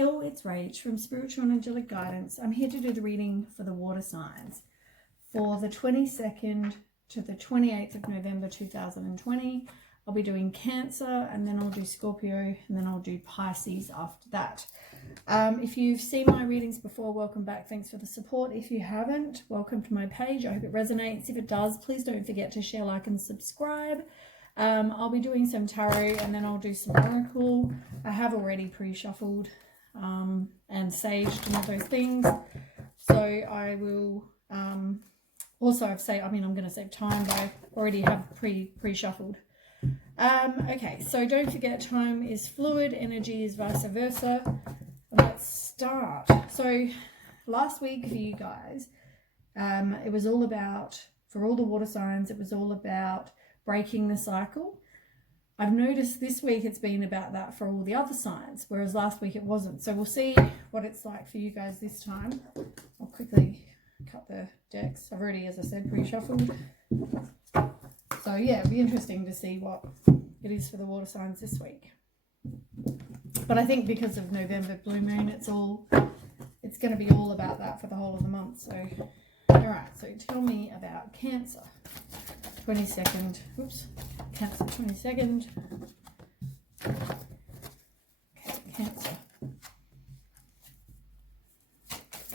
Hi all, it's Rach from Spiritual and Angelic Guidance. I'm here to do the reading for the water signs for the 22nd to the 28th of November 2020. I'll be doing Cancer, and then I'll do Scorpio, and then I'll do Pisces after that. If you've seen my readings before, welcome back. Thanks for the support. If you haven't, welcome to my page. I hope it resonates. If it does, please don't forget to share, like, and subscribe. I'll be doing some tarot, and then I'll do some oracle. I have already pre-shuffled and saged and all those things. So I will also I'm going to save time, but I already have pre-shuffled. Okay, so don't forget, time is fluid, energy is vice versa. Let's start. So last week for you guys, it was all about, for all the water signs, it was all about breaking the cycle. I've noticed this week it's been about that for all the other signs, whereas last week it wasn't. So we'll see what it's like for you guys this time. I'll quickly cut the decks. I've already, as I said, pre-shuffled. So yeah, it'll be interesting to see what it is for the water signs this week. But I think because of November blue moon, it's going to be all about that for the whole of the month. So, all right, so tell me about Cancer. 22nd, oops, Cancer 22nd. Okay, Cancer.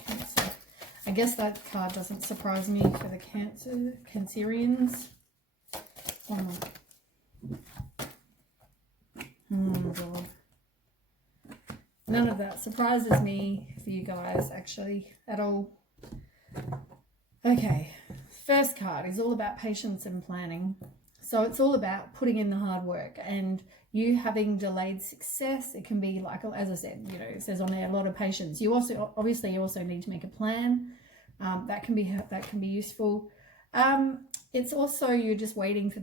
Cancer. I guess that card doesn't surprise me for the Cancerians. Oh God. None of that surprises me for you guys, actually, at all. Okay, first card is all about patience and planning. So it's all about putting in the hard work and you having delayed success. It can be like, as I said, you know, it says on there, a lot of patience. You also, obviously, you also need to make a plan. That can be useful. It's also, you're just waiting for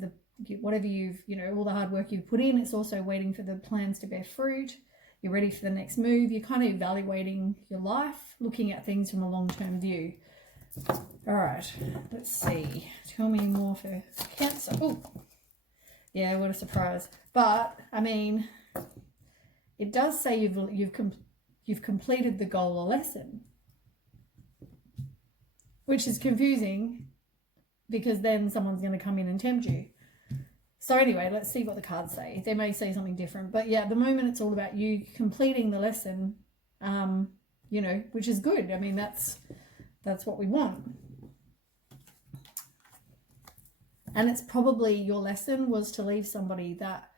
whatever you've, you know, all the hard work you've put in. It's also waiting for the plans to bear fruit. You're ready for the next move. You're kind of evaluating your life, looking at things from a long-term view. All right, let's see. Tell me more for Cancer. Oh, yeah, what a surprise. But I mean, it does say you've completed the goal or lesson, which is confusing because then someone's going to come in and tempt you. So anyway, let's see what the cards say. They may say something different, but yeah, at the moment it's all about you completing the lesson, you know, which is good. I mean, that's what we want. And it's probably your lesson was to leave somebody that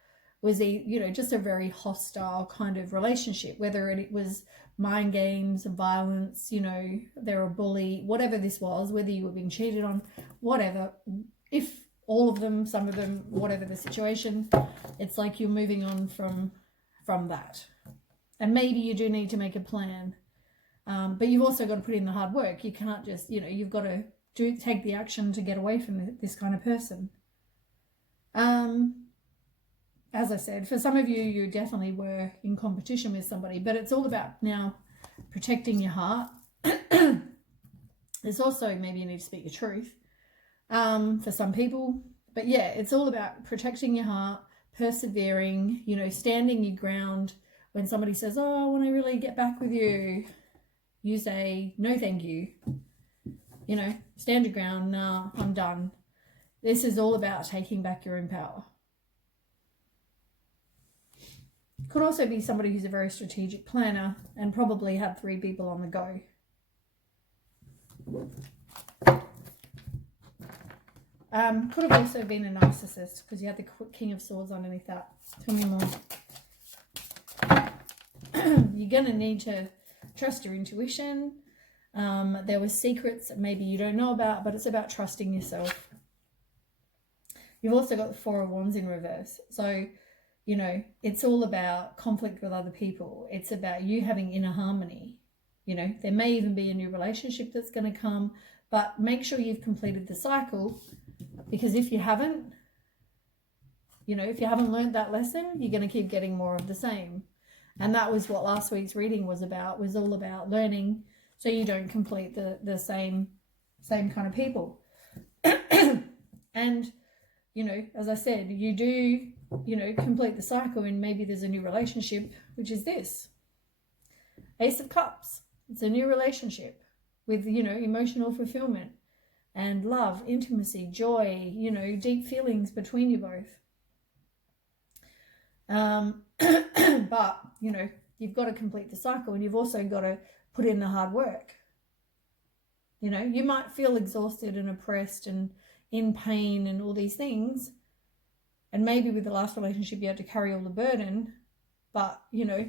was just a very hostile kind of relationship, whether it was mind games, violence, you know, they're a bully, whatever this was, whether you were being cheated on, whatever. If all of them, some of them, whatever the situation, it's like you're moving on from that. And maybe you do need to make a plan. But you've also got to put in the hard work. You can't just, you know, you've got to take the action to get away from this kind of person. As I said, for some of you, you definitely were in competition with somebody, but it's all about now protecting your heart. There's also, maybe you need to speak your truth for some people. But yeah, it's all about protecting your heart, persevering, you know, standing your ground. When somebody says, oh, I want to really get back with you, you say, no, thank you. You know, stand your ground. Nah, I'm done. This is all about taking back your own power. Could also be somebody who's a very strategic planner and probably had 3 people on the go. Could have also been a narcissist because you had the King of Swords underneath that. Tell me more. You're going to need to trust your intuition. There were secrets that maybe you don't know about, but it's about trusting yourself. You've also got the 4 of Wands in reverse. So, you know, it's all about conflict with other people. It's about you having inner harmony. You know, there may even be a new relationship that's going to come, but make sure you've completed the cycle, because if you haven't, you know, if you haven't learned that lesson, you're going to keep getting more of the same. And that was what last week's reading was about, was all about learning so you don't complete the same kind of people. And, you know, as I said, you do, you know, complete the cycle and maybe there's a new relationship, which is this. Ace of Cups. It's a new relationship with, you know, emotional fulfillment and love, intimacy, joy, you know, deep feelings between you both. But, you know, you've got to complete the cycle, and you've also got to put in the hard work. You know, you might feel exhausted and oppressed and in pain and all these things. And maybe with the last relationship, you had to carry all the burden. But, you know,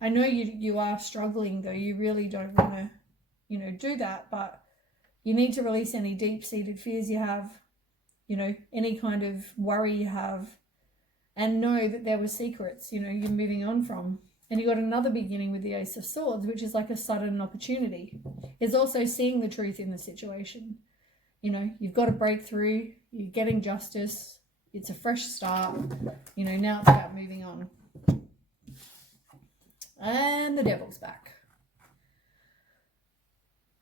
I know you are struggling, though. You really don't want to, you know, do that. But you need to release any deep-seated fears you have, you know, any kind of worry you have, and know that there were secrets, you know, you're moving on from. And you got another beginning with the Ace of Swords, which is like a sudden opportunity. It's also seeing the truth in the situation. You know, you've got a breakthrough, you're getting justice, it's a fresh start. You know, now it's about moving on. And the Devil's back.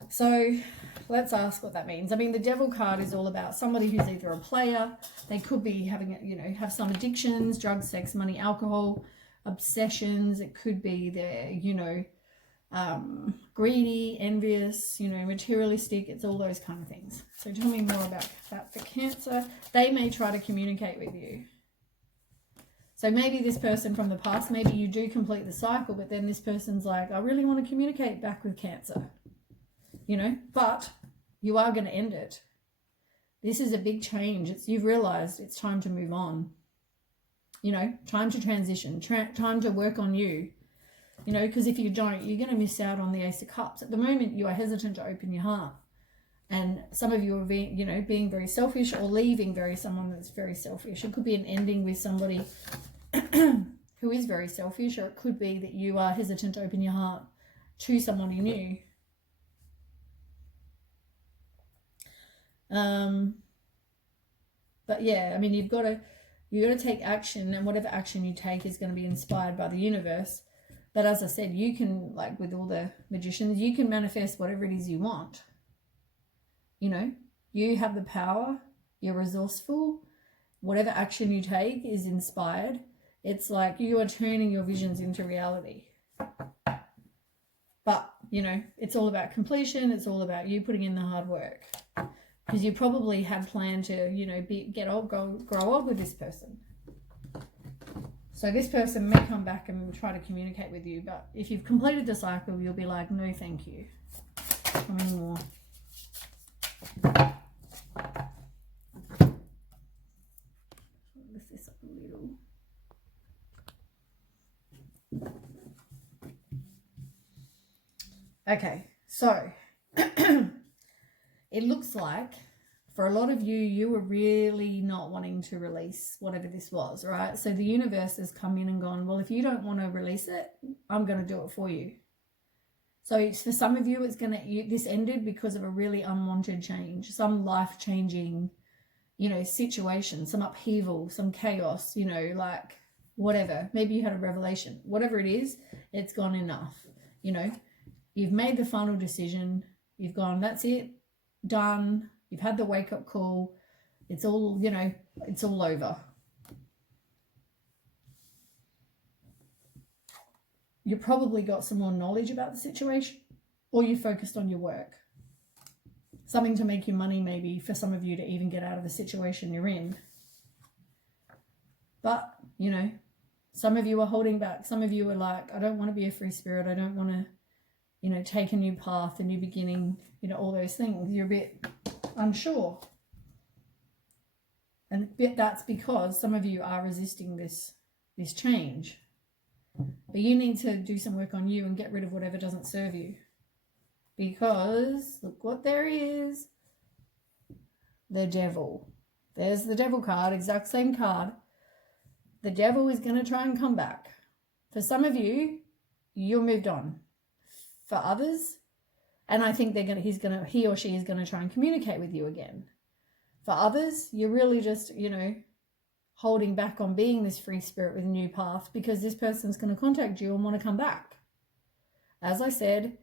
So let's ask what that means. I mean, the Devil card is all about somebody who's either a player, they could be having, you know, have some addictions, drugs, sex, money, alcohol, obsessions. It could be they're, you know, greedy, envious, you know, materialistic. It's all those kind of things. So tell me more about that for Cancer. They may try to communicate with you. So maybe this person from the past, maybe you do complete the cycle, but then this person's like, I really want to communicate back with Cancer. You know, but you are going to end it. This is a big change. You've realized it's time to move on. You know, time to transition, time to work on you. You know, because if you don't, you're going to miss out on the Ace of Cups. At the moment, you are hesitant to open your heart. And some of you are being, you know, being very selfish, or leaving someone that's very selfish. It could be an ending with somebody who is very selfish, or it could be that you are hesitant to open your heart to someone new. But yeah, I mean, you've got to take action, and whatever action you take is going to be inspired by the universe. But as I said, you can, like with all the magicians, you can manifest whatever it is you want. You know, you have the power, you're resourceful. Whatever action you take is inspired. It's like you are turning your visions into reality. But, you know, it's all about completion. It's all about you putting in the hard work. Because you probably had planned to, you know, grow old with this person. So this person may come back and try to communicate with you, but if you've completed the cycle, you'll be like, no, thank you. Tell me more. Lift this up a little. Okay, so it looks like for a lot of you, you were really not wanting to release whatever this was, right? So the universe has come in and gone, well, if you don't want to release it, I'm going to do it for you. So it's, for some of you, this ended because of a really unwanted change, some life-changing, you know, situation, some upheaval, some chaos, you know, like whatever. Maybe you had a revelation. Whatever it is, it's gone enough. You know, you've made the final decision. You've gone, that's it, done. You've had the wake-up call. It's all, you know, it's all over. You probably got some more knowledge about the situation, or you focused on your work. Something to make you money, maybe, for some of you to even get out of the situation you're in. But, you know, some of you are holding back. Some of you are like, I don't want to be a free spirit. I don't want to, you know, take a new path, a new beginning, you know, all those things. You're a bit unsure. And that's because some of you are resisting this change. But you need to do some work on you and get rid of whatever doesn't serve you. Because look what there is. The Devil. There's the Devil card, exact same card. The Devil is going to try and come back. For some of you, you're moved on. For others, and I think he or she is going to try and communicate with you again. For others, you're really just, you know, holding back on being this free spirit with a new path, because this person's going to contact you and want to come back. As I said,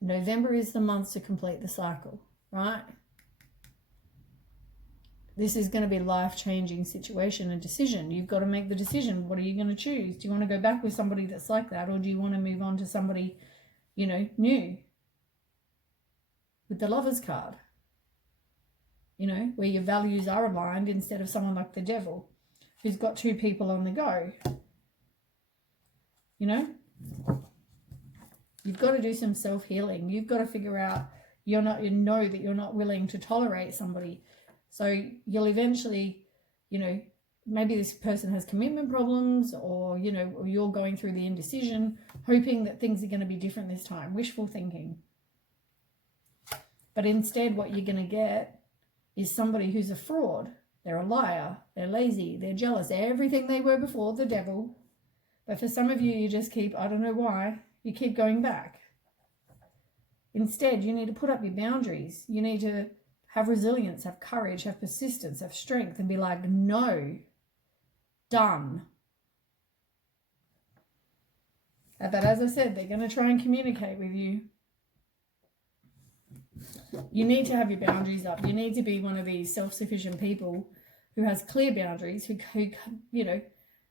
November is the month to complete the cycle, right? This is going to be a life-changing situation and decision. You've got to make the decision. What are you going to choose? Do you want to go back with somebody that's like that, or do you want to move on to somebody, new? With the Lovers card, where your values are aligned, instead of someone like the Devil who's got two people on the go. You've got to do some self-healing. You've got to figure out you know that you're not willing to tolerate somebody. So you'll eventually, maybe this person has commitment problems, or, or you're going through the indecision, hoping that things are going to be different this time. Wishful thinking. But instead, what you're going to get is somebody who's a fraud. They're a liar. They're lazy. They're jealous. They're everything they were before, the Devil. But for some of you, you just keep, I don't know why, you keep going back. Instead, you need to put up your boundaries. You need to have resilience, have courage, have persistence, have strength, and be like, no, done. But as I said, they're going to try and communicate with you. You need to have your boundaries up. You need to be one of these self-sufficient people who has clear boundaries, who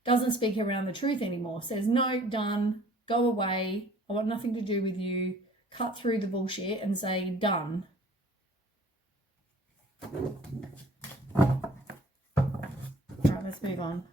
doesn't speak around the truth anymore. Says, no, done, go away, I want nothing to do with you. Cut through the bullshit and say, done. Alright, let's move on.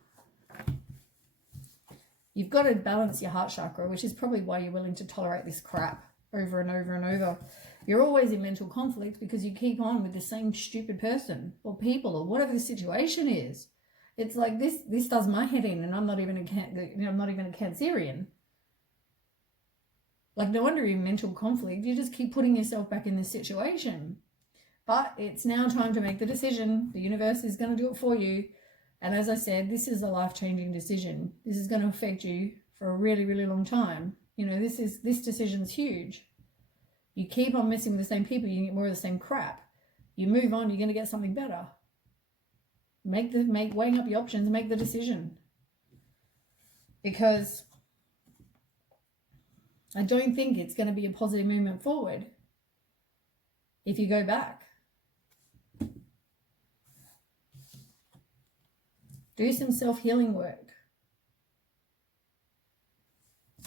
You've got to balance your heart chakra, which is probably why you're willing to tolerate this crap over and over and over. You're always in mental conflict because you keep on with the same stupid person or people or whatever the situation is. It's like this does my head in, and I'm not even a Cancerian. Like, no wonder you're in mental conflict. You just keep putting yourself back in this situation. But it's now time to make the decision. The universe is going to do it for you. And as I said, this is a life-changing decision. This is going to affect you for a really, really long time. This decision's huge. You keep on messing with the same people, you get more of the same crap. You move on, you're going to get something better. Weighing up your options, make the decision. Because I don't think it's going to be a positive movement forward if you go back. Do some self-healing work.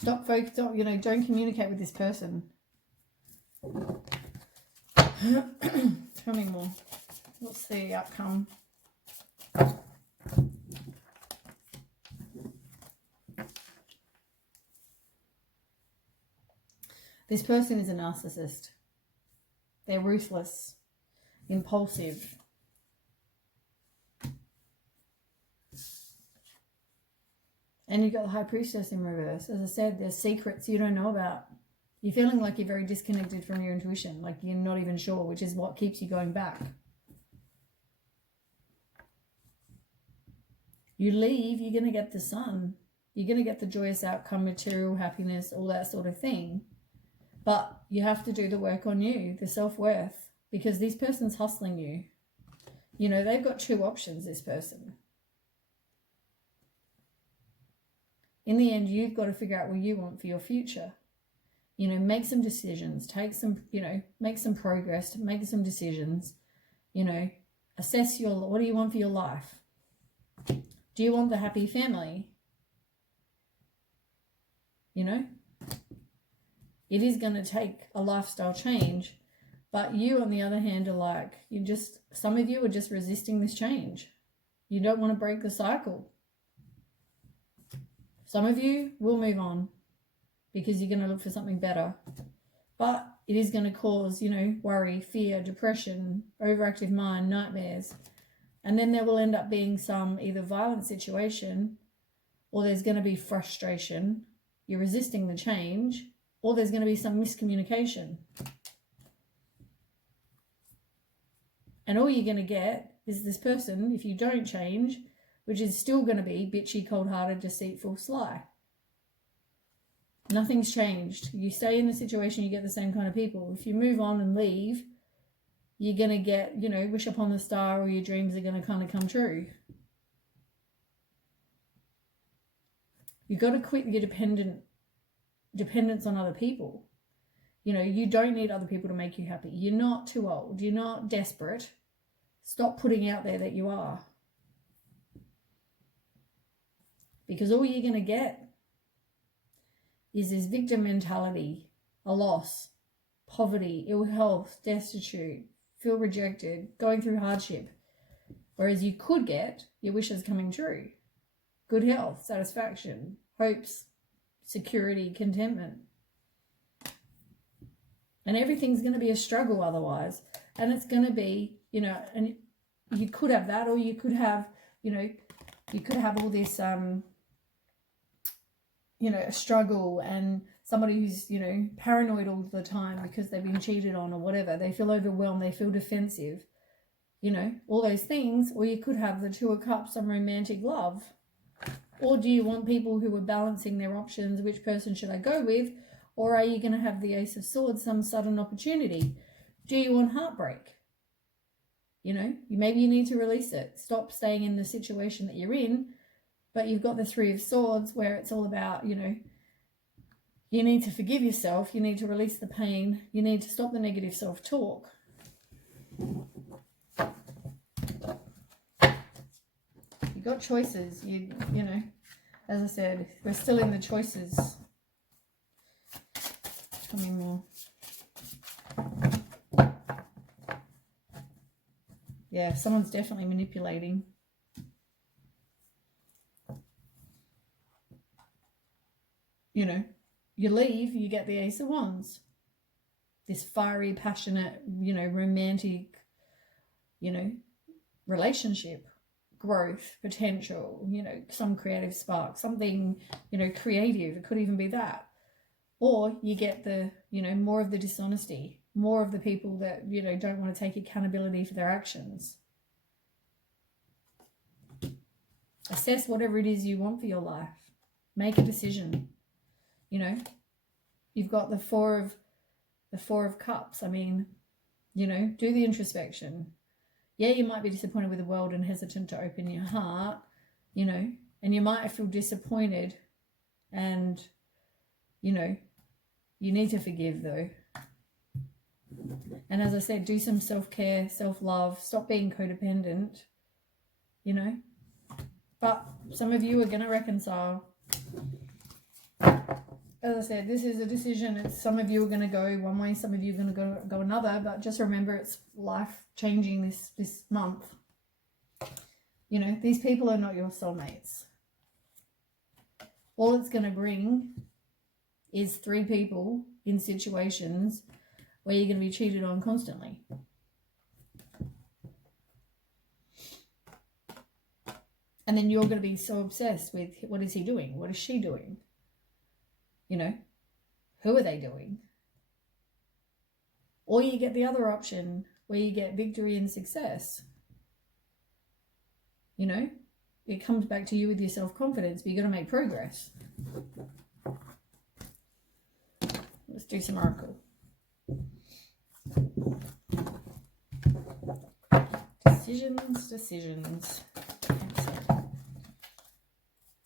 Stop focus, don't communicate with this person. Tell me more. What's the outcome? This person is a narcissist. They're ruthless, impulsive. And you've got the High Priestess in reverse. As I said, there's secrets you don't know about. You're feeling like you're very disconnected from your intuition, like you're not even sure, which is what keeps you going back. You leave, you're going to get the sun. You're going to get the joyous outcome, material happiness, all that sort of thing. But you have to do the work on you, the self-worth, because this person's hustling you. They've got two options, this person. In the end, you've got to figure out what you want for your future. Make some decisions, make some progress, make some decisions, assess what do you want for your life? Do you want the happy family? It is going to take a lifestyle change, but you, on the other hand, are like, some of you are just resisting this change. You don't want to break the cycle. Some of you will move on because you're going to look for something better. But it is going to cause, worry, fear, depression, overactive mind, nightmares. And then there will end up being some either violent situation, or there's going to be frustration. You're resisting the change, or there's going to be some miscommunication. And all you're going to get is this person, if you don't change, which is still going to be bitchy, cold-hearted, deceitful, sly. Nothing's changed. You stay in the situation, you get the same kind of people. If you move on and leave, you're going to get, wish upon the star, or your dreams are going to kind of come true. You've got to quit your dependence on other people. You don't need other people to make you happy. You're not too old. You're not desperate. Stop putting out there that you are. Because all you're going to get is this victim mentality, a loss, poverty, ill health, destitute, feel rejected, going through hardship. Whereas you could get your wishes coming true. Good health, satisfaction, hopes, security, contentment. And everything's going to be a struggle otherwise. And it's going to be, and you could have that, or you could have, you could have all this, a struggle, and somebody who's, paranoid all the time because they've been cheated on or whatever. They feel overwhelmed, they feel defensive, all those things. Or you could have the Two of Cups, some romantic love. Or do you want people who are balancing their options? Which person should I go with? Or are you going to have the Ace of Swords, some sudden opportunity? Do you want heartbreak? Maybe you need to release it. Stop staying in the situation that you're in. But you've got the Three of Swords, where it's all about, you need to forgive yourself. You need to release the pain. You need to stop the negative self-talk. You've got choices. As I said, we're still in the choices. Tell me more. Yeah, someone's definitely manipulating. You leave, you get the Ace of Wands. This fiery, passionate, romantic, relationship, growth, potential, some creative spark, something, creative. It could even be that. Or you get the, more of the dishonesty, more of the people that, don't want to take accountability for their actions. Assess whatever it is you want for your life. Make a decision. You've got the Four of Cups. I mean, do the introspection. Yeah, you might be disappointed with the world and hesitant to open your heart, and you might feel disappointed, and, you need to forgive though. And as I said, do some self-care, self-love, stop being codependent, but some of you are going to reconcile. As I said, this is a decision. Some of you are going to go one way, some of you are going to go another, but just remember, it's life-changing this month. These people are not your soulmates. All it's going to bring is 3 people in situations where you're going to be cheated on constantly. And then you're going to be so obsessed with, what is he doing? What is she doing? Who are they doing? Or you get the other option where you get victory and success. It comes back to you with your self-confidence, but you've got to make progress. Let's do some oracle. Decisions.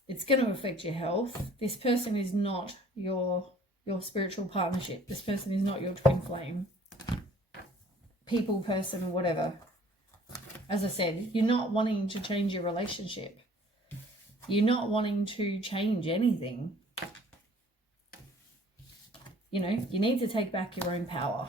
It's going to affect your health. This person is not your spiritual partnership. This person is not your twin flame. People, person, whatever. As I said, you're not wanting to change your relationship. You're not wanting to change anything. You need to take back your own power.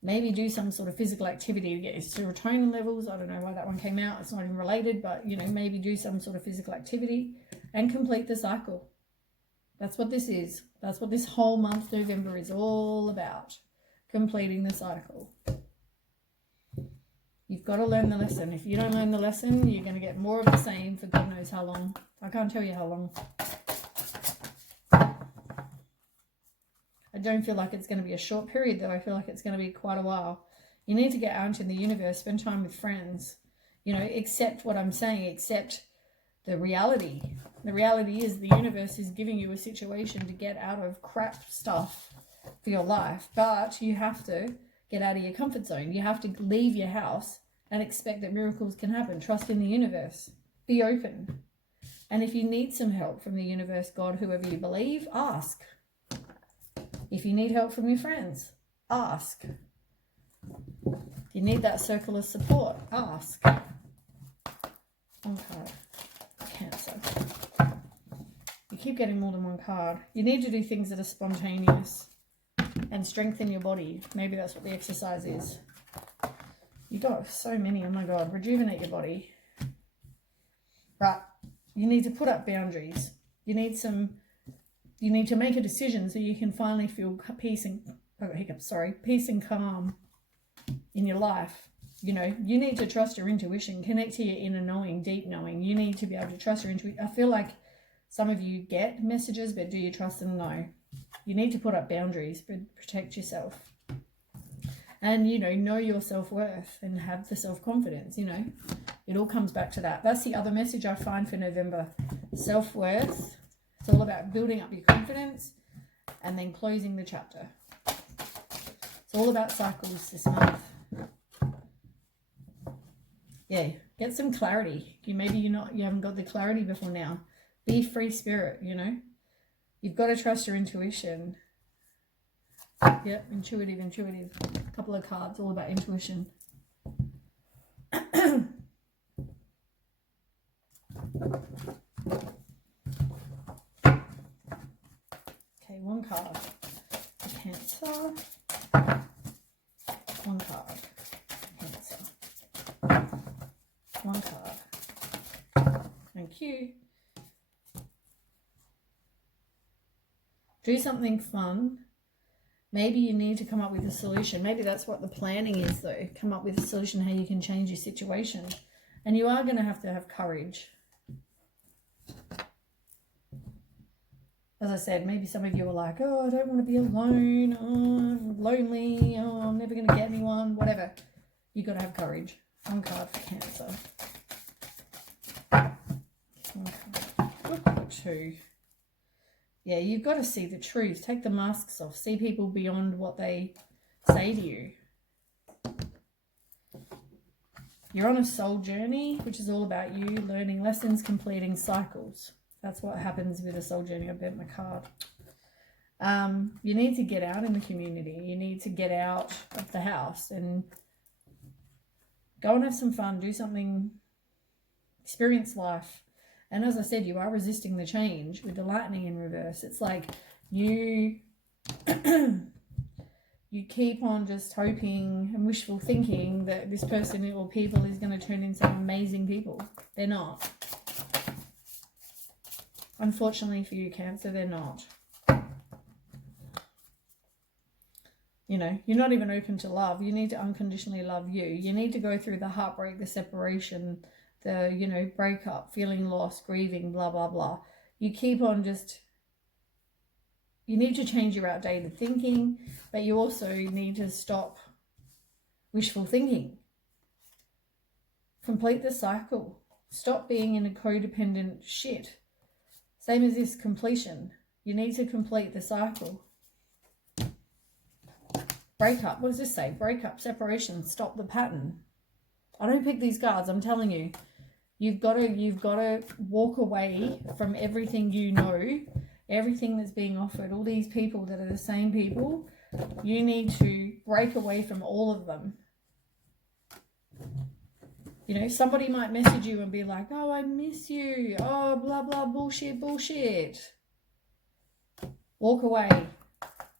Maybe do some sort of physical activity to get your serotonin levels. I don't know why that one came out. It's not even related, but, maybe do some sort of physical activity and complete the cycle. That's what this is. That's what this whole month, November, is all about. Completing the cycle. You've got to learn the lesson. If you don't learn the lesson, you're going to get more of the same for God knows how long. I can't tell you how long. I don't feel like it's going to be a short period, though. I feel like it's going to be quite a while. You need to get out in the universe, spend time with friends, accept what I'm saying, accept the reality. The reality is the universe is giving you a situation to get out of crap stuff for your life, but you have to get out of your comfort zone. You have to leave your house and expect that miracles can happen. Trust in the universe. Be open. And if you need some help from the universe, God, whoever you believe, ask. If you need help from your friends, ask. You need that circle of support. Ask. One card. Cancer. You keep getting more than one card. You need to do things that are spontaneous and strengthen your body. Maybe that's what the exercise is. You got so many. Oh my God. Rejuvenate your body. Right. You need to put up boundaries. You need to make a decision so you can finally feel peace and peace and calm in your life. You know, you need to trust your intuition, connect to your inner knowing, deep knowing. You need to be able to trust your intuition. I feel like some of you get messages, but do you trust them? No. You need to put up boundaries, but protect yourself. And, you know your self-worth and have the self-confidence, you know. It all comes back to that. That's the other message I find for November. Self-worth. It's all about building up your confidence and then closing the chapter. It's all about cycles this month. Yeah, get some clarity. You haven't got the clarity before now. Be free spirit, you know. You've got to trust your intuition. Yep, intuitive. A couple of cards, all about intuition. Okay, one card for Cancer. One card for Cancer. One card. Thank you. Do something fun. Maybe you need to come up with a solution. Maybe that's what the planning is, though. Come up with a solution how you can change your situation. And you are going to have courage. As I said, maybe some of you are like, oh, I don't want to be alone. Oh, I'm lonely. Oh, I'm never going to get anyone. Whatever. You got to have courage. One card for Cancer. One card. Two. Yeah, you've got to see the truth. Take the masks off. See people beyond what they say to you. You're on a soul journey, which is all about you learning lessons, completing cycles. That's what happens with a soul journey. I bent my card. You need to get out in the community. You need to get out of the house and go and have some fun. Do something. Experience life. And as I said, you are resisting the change with the lightning in reverse. It's like you keep on just hoping and wishful thinking that this person or people is going to turn into amazing people. They're not. Unfortunately for you, Cancer, they're not. You know, you're not even open to love. You need to unconditionally love you. You need to go through the heartbreak, the separation, the, you know, breakup, feeling lost, grieving, blah, blah, blah. You keep on you need to change your outdated thinking, but you also need to stop wishful thinking. Complete the cycle. Stop being in a codependent shit. Same as this, completion. You need to complete the cycle. Breakup. What does this say? Breakup, separation, stop the pattern. I don't pick these cards, I'm telling you. You've got to walk away from everything you know, everything that's being offered, all these people that are the same people. You need to break away from all of them. You know, somebody might message you and be like, oh, I miss you. Oh, blah, blah, bullshit. Walk away.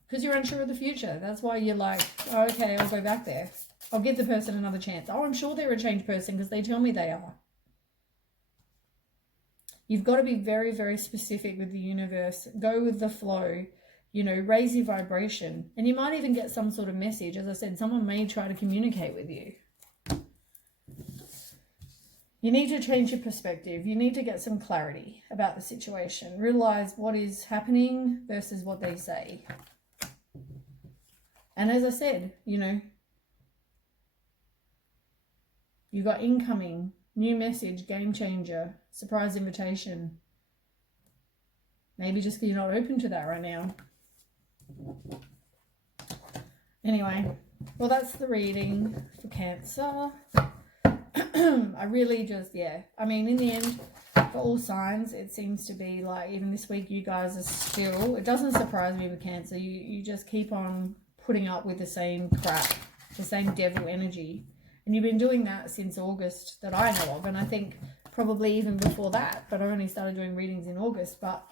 Because you're unsure of the future. That's why you're like, oh, okay, I'll go back there. I'll give the person another chance. Oh, I'm sure they're a changed person because they tell me they are. You've got to be very, very specific with the universe. Go with the flow. You know, raise your vibration. And you might even get some sort of message. As I said, someone may try to communicate with you. You need to change your perspective. You need to get some clarity about the situation. Realize what is happening versus what they say. And as I said, you know, you got incoming, new message, game changer, surprise invitation. Maybe just because you're not open to that right now. Anyway, well, that's the reading for Cancer. I really just, yeah. I mean, in the end, for all signs, it seems to be like, even this week, you guys are still, it doesn't surprise me with Cancer. You just keep on putting up with the same crap. the same devil energy. And you've been doing that since August that I know of. And I think probably even before that, but I only started doing readings in August. But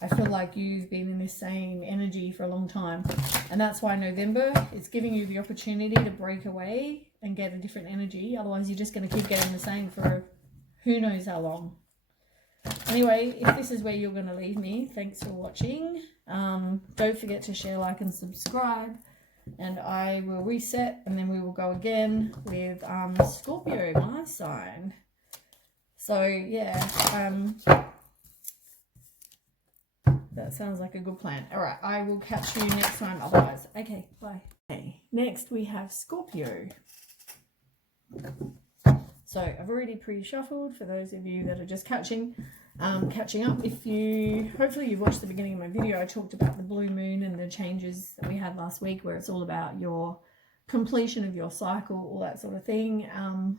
I feel like you've been in this same energy for a long time. And that's why November, it's giving you the opportunity to break away and get a different energy. Otherwise, you're just going to keep getting the same for who knows how long. Anyway, if this is where you're going to leave me, thanks for watching. Don't forget to share, like, and subscribe. And I will reset, and then we will go again with Scorpio, my sign. So, yeah, that sounds like a good plan. All right, I will catch you next time otherwise. Okay, bye. Okay, next we have Scorpio. So I've already pre-shuffled for those of you that are just catching up. Hopefully you've watched the beginning of my video. I talked about the blue moon and the changes that we had last week, where it's all about your completion of your cycle, all that sort of thing.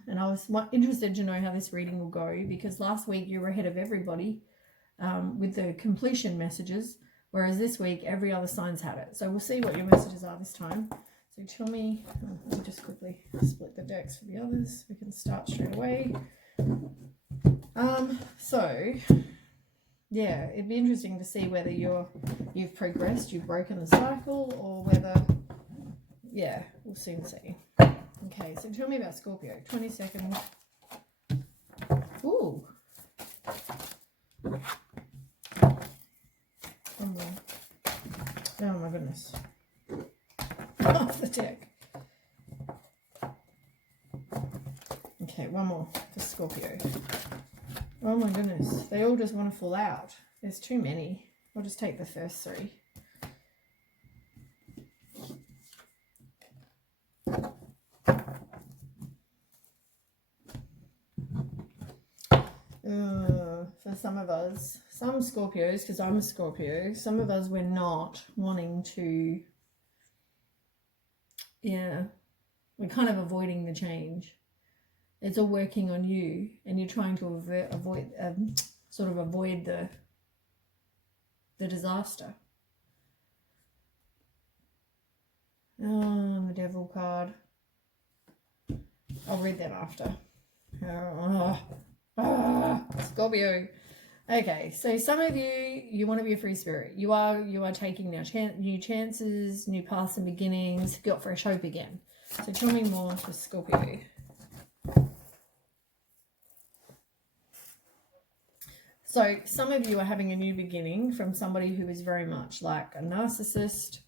And I was interested to know how this reading will go, because last week you were ahead of everybody with the completion messages, whereas this week every other sign's had it. So we'll see what your messages are this time. So tell me, let me just quickly split the decks for the others. We can start straight away. So yeah, it'd be interesting to see whether you've progressed, you've broken the cycle, or whether, yeah, we'll soon see. Okay, so tell me about Scorpio. 20 seconds. Ooh. One more. Oh my goodness. Off the deck. Okay, one more for Scorpio. Oh my goodness, they all just want to fall out. There's too many. I'll just take the first three. For some of us, some Scorpios, because I'm a Scorpio, some of us, we're not wanting to, yeah, we're kind of avoiding the change. It's all working on you, and you're trying to avoid the disaster. Oh, the Devil card. I'll read that after. Scorpio. Okay, so some of you want to be a free spirit. You are taking now new chances, new paths and beginnings. Got fresh hope again. So tell me more for Scorpio. So some of you are having a new beginning from somebody who is very much like a narcissist,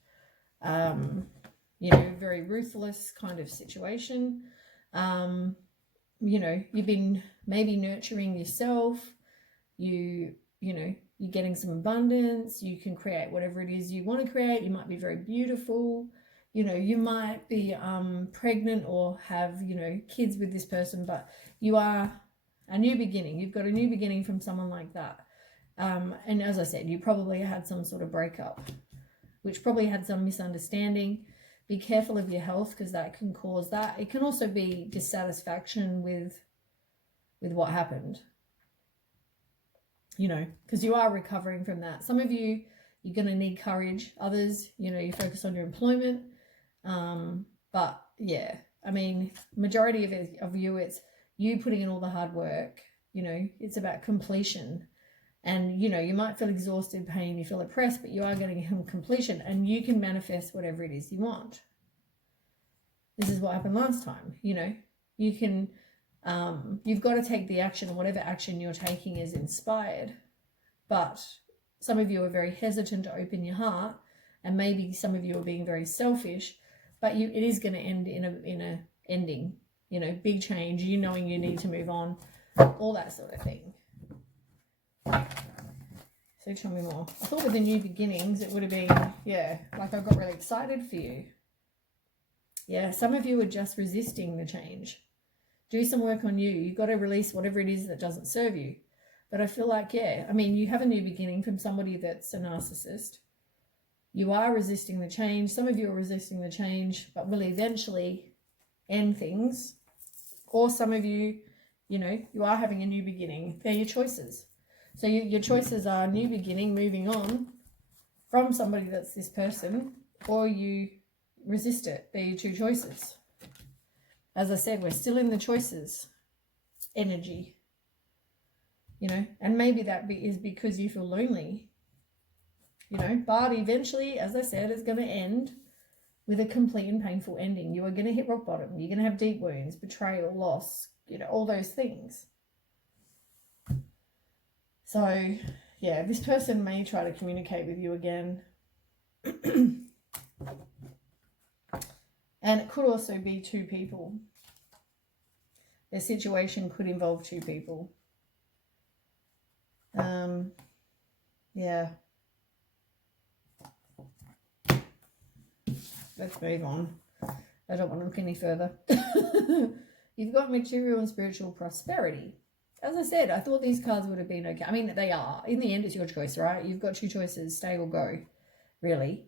very ruthless kind of situation. You've been maybe nurturing yourself. You're getting some abundance. You can create whatever it is you want to create. You might be very beautiful. You might be pregnant or have, kids with this person, but you are a new beginning. You've got a new beginning from someone like that. And as I said, you probably had some sort of breakup, which probably had some misunderstanding. Be careful of your health, because that can cause that. It can also be dissatisfaction with what happened, because you are recovering from that. Some of you, you're going to need courage. Others, you focus on your employment. But yeah, I mean, majority of you, it's you putting in all the hard work. It's about completion. And, you might feel exhausted, pain, you feel oppressed, but you are getting completion, and you can manifest whatever it is you want. This is what happened last time. You can, you've got to take the action, and whatever action you're taking is inspired. But some of you are very hesitant to open your heart, and maybe some of you are being very selfish, but it is going to end in a ending, big change, knowing you need to move on, all that sort of thing. So tell me more. I thought with the new beginnings, it would have been, like I got really excited for you. Yeah, some of you are just resisting the change. Do some work on you. You've got to release whatever it is that doesn't serve you. But I feel like, you have a new beginning from somebody that's a narcissist. You are resisting the change. Some of you are resisting the change, but will eventually end things. Or some of you, you are having a new beginning. They're your choices. So your choices are new beginning, moving on from somebody that's this person, or you resist it. They're your two choices. As I said, we're still in the choices energy, you know, and maybe that is because you feel lonely, you know, but eventually, as I said, it's going to end with a complete and painful ending. You are going to hit rock bottom. You're going to have deep wounds, betrayal, loss, you know, all those things. So, yeah, this person may try to communicate with you again. And it could also be two people. Their situation could involve two people. Yeah. Let's move on. I don't want to look any further. You've got material and spiritual prosperity. As I said, I thought these cards would have been okay. I mean, they are. In the end, it's your choice, right? You've got two choices, stay or go, really.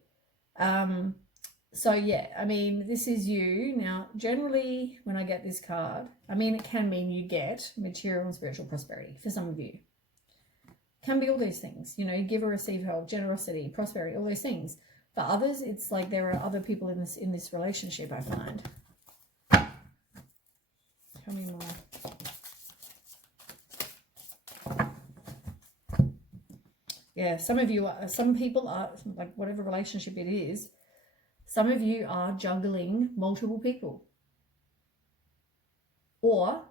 So, yeah, I mean, this is you. Now, generally, when I get this card, I mean, it can mean you get material and spiritual prosperity for some of you. Can be all those things, you know, give or receive help, generosity, prosperity, all those things. For others, it's like there are other people in this relationship, I find. Tell me more. Yeah, some people are, like, whatever relationship it is, some of you are juggling multiple people. Or,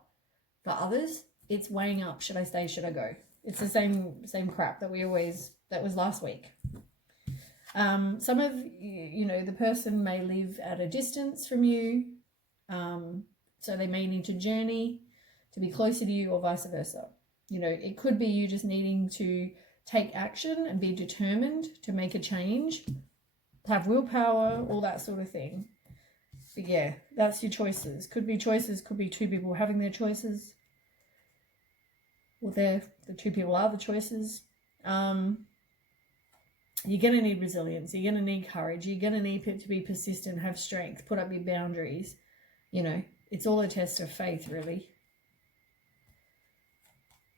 for others, it's weighing up, should I stay, should I go? It's the same crap that was last week. Some of you know, the person may live at a distance from you, so they may need to journey to be closer to you, or vice versa. You know, it could be you just needing to take action and be determined to make a change, have willpower, all that sort of thing. But yeah, that's your choices. Could be two people having their choices. Well, the two people are the choices. You're going to need resilience. You're going to need courage. You're going to need to be persistent, have strength, put up your boundaries. You know, it's all a test of faith, really.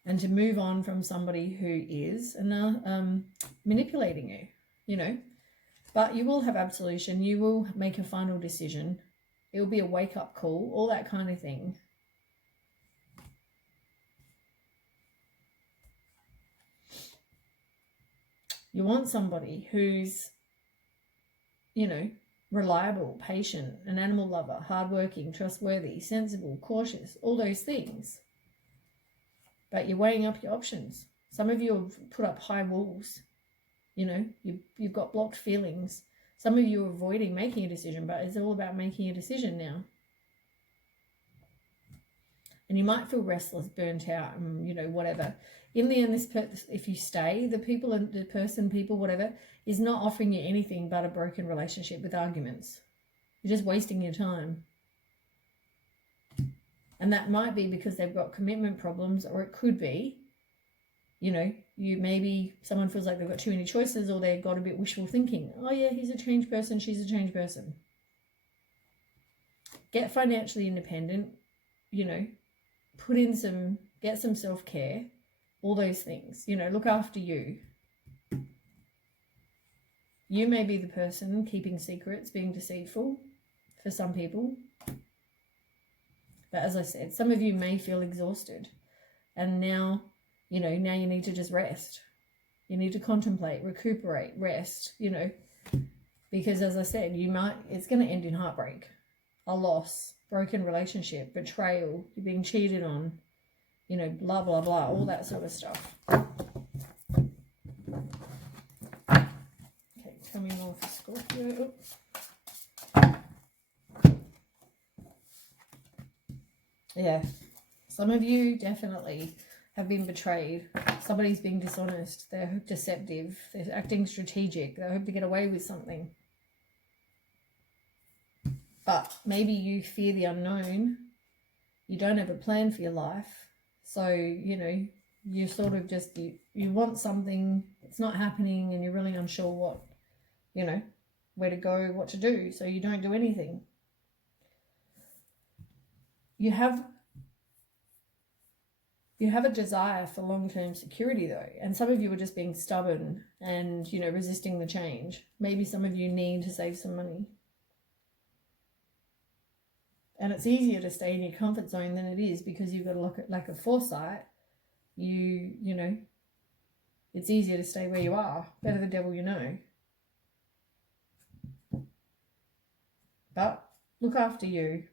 And to move on from somebody who is manipulating you, you know. But you will have absolution. You will make a final decision. It will be a wake-up call, all that kind of thing. You want somebody who's, you know, reliable, patient, an animal lover, hardworking, trustworthy, sensible, cautious, all those things. But you're weighing up your options. Some of you have put up high walls. You know, you've got blocked feelings. Some of you are avoiding making a decision, but it's all about making a decision now. And you might feel restless, burnt out, and, you know, whatever. In the end, if you stay, the person, whatever, is not offering you anything but a broken relationship with arguments. You're just wasting your time. And that might be because they've got commitment problems, or it could be, you know, maybe someone feels like they've got too many choices, or they've got a bit wishful thinking. Oh yeah, he's a changed person, she's a changed person. Get financially independent, you know, get some self-care, all those things, you know, look after you. You may be the person keeping secrets, being deceitful for some people. But as I said, some of you may feel exhausted, and now you need to just rest. You need to contemplate, recuperate, rest, you know, because as I said, it's going to end in heartbreak, a loss, broken relationship, betrayal, you're being cheated on, you know, blah, blah, blah, all that sort of stuff. Okay, tell me more for Scorpio. Yeah, some of you definitely have been betrayed. Somebody's being dishonest. They're deceptive. They're acting strategic. They hope to get away with something. But maybe you fear the unknown. You don't have a plan for your life. So, you know, you sort of just, you want something, it's not happening, and you're really unsure what, you know, where to go, what to do. So you don't do anything. You have a desire for long-term security, though, and some of you are just being stubborn and, you know, resisting the change. Maybe some of you need to save some money. And it's easier to stay in your comfort zone than it is because you've got a lack of foresight. You know, it's easier to stay where you are. Better the devil you know. But look after you.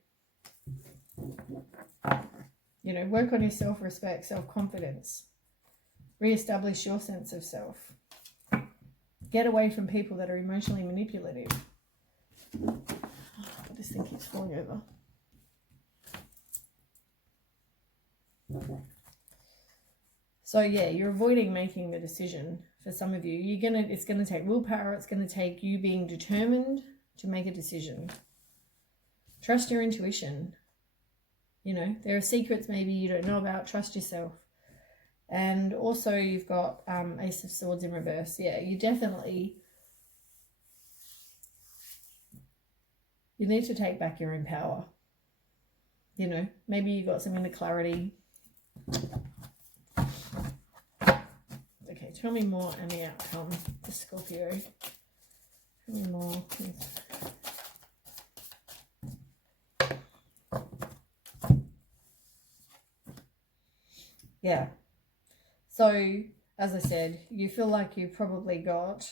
You know, work on your self-respect, self-confidence. Re-establish your sense of self. Get away from people that are emotionally manipulative. This thing keeps falling over. So yeah, you're avoiding making the decision for some of you. It's gonna take willpower. It's gonna take you being determined to make a decision. Trust your intuition. You know, there are secrets maybe you don't know about. Trust yourself. And also you've got Ace of Swords in reverse. Yeah, you need to take back your own power. You know, maybe you've got some inner clarity. Okay, tell me more and the outcome for Scorpio. Tell me more. Yeah. So, as I said, you feel like you've probably got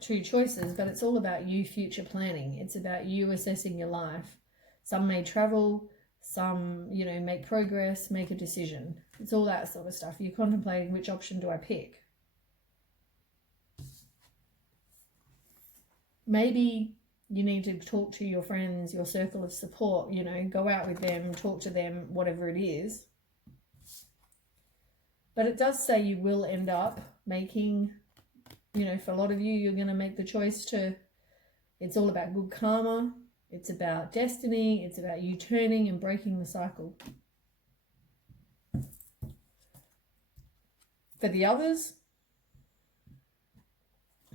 two choices, but it's all about you future planning. It's about you assessing your life. Some may travel, some, you know, make progress, make a decision. It's all that sort of stuff. You're contemplating which option do I pick. Maybe you need to talk to your friends, your circle of support, you know, go out with them, talk to them, whatever it is. But it does say you will end up making, you know, for a lot of you, you're going to make the choice to, it's all about good karma. It's about destiny. It's about you turning and breaking the cycle. For the others,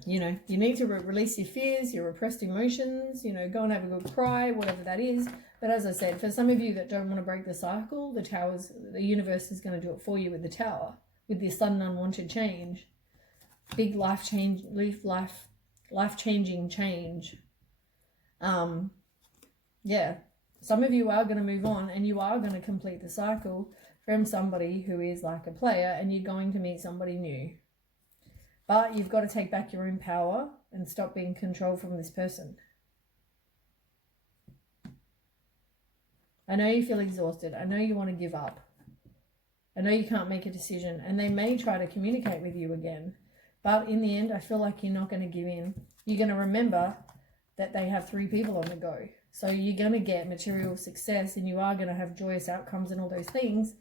you know, you need to release your fears, your repressed emotions, you know, go and have a good cry, whatever that is. But as I said, for some of you that don't want to break the cycle, the universe is going to do it for you with the Tower, with this sudden unwanted change. Big life-changing change. Yeah, some of you are going to move on and you are going to complete the cycle from somebody who is like a player, and you're going to meet somebody new. But you've got to take back your own power and stop being controlled from this person. I know you feel exhausted. I know you want to give up. I know you can't make a decision, and they may try to communicate with you again. But in the end, I feel like you're not going to give in. You're going to remember that they have 3 people on the go. So you're going to get material success, and you are going to have joyous outcomes and all those things,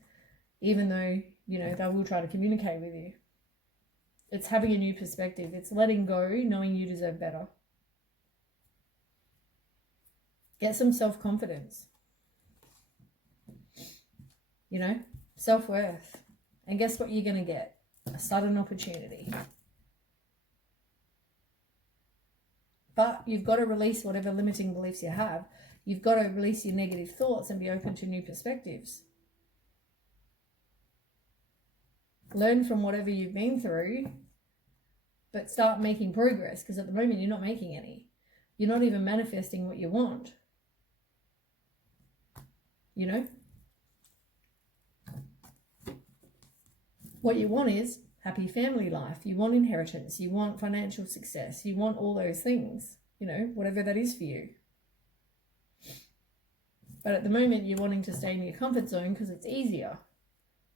even though, you know, they will try to communicate with you. It's having a new perspective. It's letting go, knowing you deserve better. Get some self-confidence. You know, self-worth. And guess what you're going to get? A sudden opportunity. But you've got to release whatever limiting beliefs you have. You've got to release your negative thoughts and be open to new perspectives. Learn from whatever you've been through, but start making progress, because at the moment you're not making any. You're not even manifesting what you want. You know? What you want is happy family life. You want inheritance. You want financial success. You want all those things, you know, whatever that is for you. But at the moment, you're wanting to stay in your comfort zone because it's easier,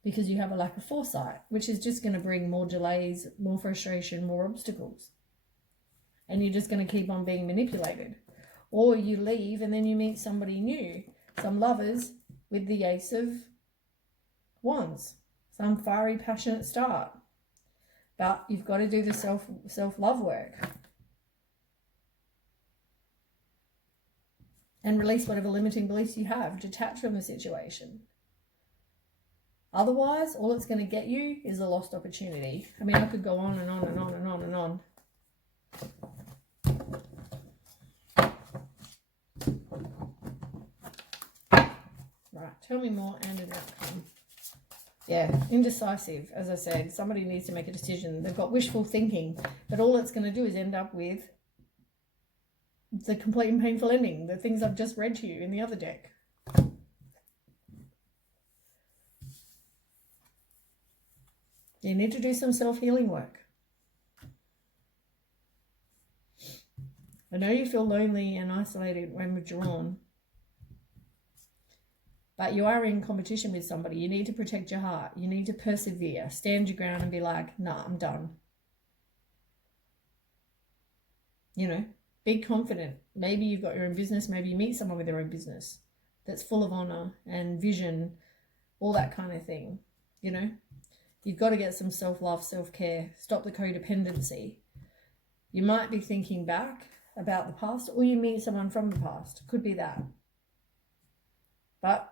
because you have a lack of foresight, which is just going to bring more delays, more frustration, more obstacles. And you're just going to keep on being manipulated. Or you leave and then you meet somebody new. Some lovers with the Ace of Wands. Some fiery, passionate start. But you've got to do the self-love work. And release whatever limiting beliefs you have. Detach from the situation. Otherwise, all it's going to get you is a lost opportunity. I mean, I could go on and on and on and on and on. Right, tell me more and an outcome. Yeah, indecisive, as I said. Somebody needs to make a decision. They've got wishful thinking, but all it's going to do is end up with the complete and painful ending, the things I've just read to you in the other deck. You need to do some self-healing work. I know you feel lonely and isolated when withdrawn, but you are in competition with somebody. You need to protect your heart. You need to persevere. Stand your ground and be like, nah, I'm done. You know, be confident. Maybe you've got your own business. Maybe you meet someone with their own business that's full of honor and vision, all that kind of thing. You know, you've got to get some self-love, self-care. Stop the codependency. You might be thinking back about the past, or you meet someone from the past. Could be that. But